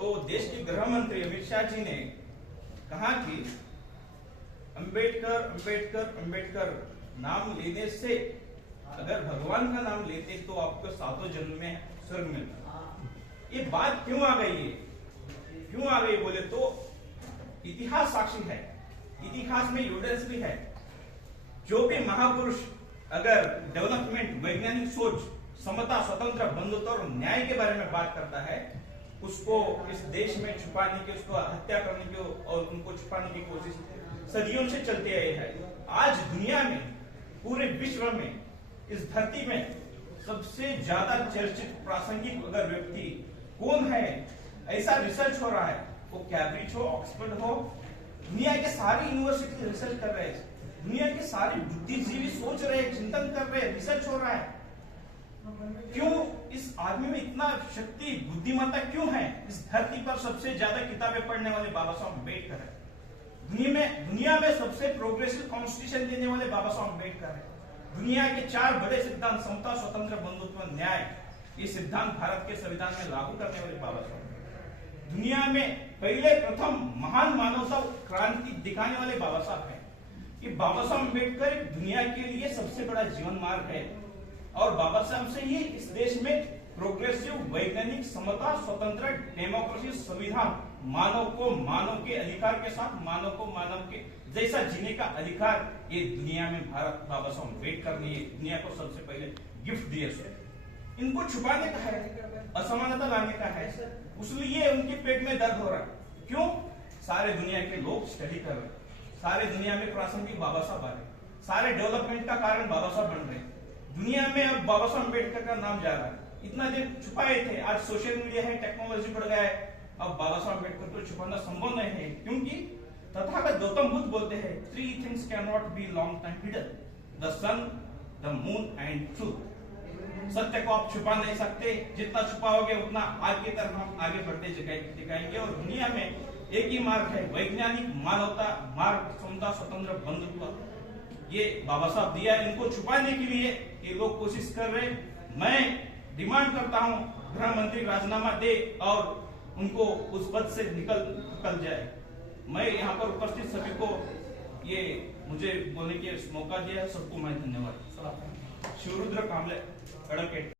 तो देश के गृह मंत्री अमित शाह जी ने कहा कि अंबेडकर अंबेडकर अंबेडकर नाम लेने से अगर भगवान का नाम लेते तो आपको सातों जन्म में स्वर्ग मिलता। ये बात क्यों आ गई है, क्यों आ गई बोले तो इतिहास साक्षी है, इतिहास में एविडेंस भी है। जो भी महापुरुष अगर डेवलपमेंट, वैज्ञानिक सोच, समता, स्वतंत्र, बंधुत्व और न्याय के बारे में बात करता है, उसको इस देश में छुपाने की, उसको हत्या करने की और उनको छुपाने की कोशिश सदियों से चलती आई है। आज दुनिया में, पूरे विश्व में, इस धरती में सबसे ज्यादा चर्चित प्रासंगिक अगर व्यक्ति कौन है, ऐसा रिसर्च हो रहा है, वो कैम्ब्रिज हो, ऑक्सफोर्ड हो, दुनिया के सारी यूनिवर्सिटी रिसर्च कर रहे हैं, दुनिया के सारे बुद्धिजीवी सोच रहे हैं, चिंतन कर रहे हैं, रिसर्च हो रहा है। क्यों इस आदमी में इतना शक्ति, बुद्धिमत्ता क्यों है? इस धरती पर सबसे ज्यादा किताबें पढ़ने वाले बाबा साहब अम्बेडकर है। दुनिया में सबसे प्रोग्रेसिव कॉन्स्टिट्यूशन देने वाले बाबा साहब अम्बेडकर है। दुनिया के 4 बड़े सिद्धांत, समता, स्वतंत्र, बंधुत्व, न्याय, ये सिद्धांत भारत के संविधान में लागू करने वाले बाबा साहब। दुनिया में पहले प्रथम महान मानवता क्रांति दिखाने वाले बाबा साहब है। ये बाबा साहब अम्बेडकर दुनिया के लिए सबसे बड़ा जीवन मार्ग है और बाबा साहब से ही इस देश में प्रोग्रेसिव, वैज्ञानिक, समता, स्वतंत्र, डेमोक्रेसी, संविधान, मानव को मानव के अधिकार के साथ मानव को मानव के जैसा जीने का अधिकार ये दुनिया में भारत बाबा साहब अम्बेडकर ने दुनिया को सबसे पहले गिफ्ट दिए। इनको छुपाने का है, असमानता लाने का है, इसलिए उनके पेट में दर्द हो रहा है। क्यों? सारे दुनिया के लोग स्टडी कर रहे हैं, सारे दुनिया में प्रासंगिक बाबा साहब आ रहे, सारे डेवलपमेंट का कारण बाबा साहब बन रहे। दुनिया में अब बाबा साहब अम्बेडकर का नाम जा रहा है। इतना दिन छुपाए थे, आज सोशल मीडिया है, टेक्नोलॉजी बढ़ गया है, अब बाबा साहब अम्बेडकर को छुपाना संभव नहीं है। क्योंकि तथागत गौतम बुद्ध बोलते हैं, 3 things cannot be long time hidden, the sun, the moon and truth। सत्य को आप छुपा नहीं सकते, जितना छुपाओगे उतना आगे की तरफ हम आगे बढ़ते दिखाएंगे। और दुनिया में एक ही मार्ग है, वैज्ञानिक, मानवता मार्ग, समता, स्वतंत्र, बंधुत्व, ये बाबा साहब दिया। इनको छुपाने के लिए ये लोग कोशिश कर रहे। मैं डिमांड करता हूं गृह मंत्री राजीनामा दे और उनको उस पद से निकल जाए। मैं यहाँ पर उपस्थित सभी को ये मुझे बोलने के मौका दिया, सबको मैं धन्यवाद। शिवरुद्र कामले, कड़केट।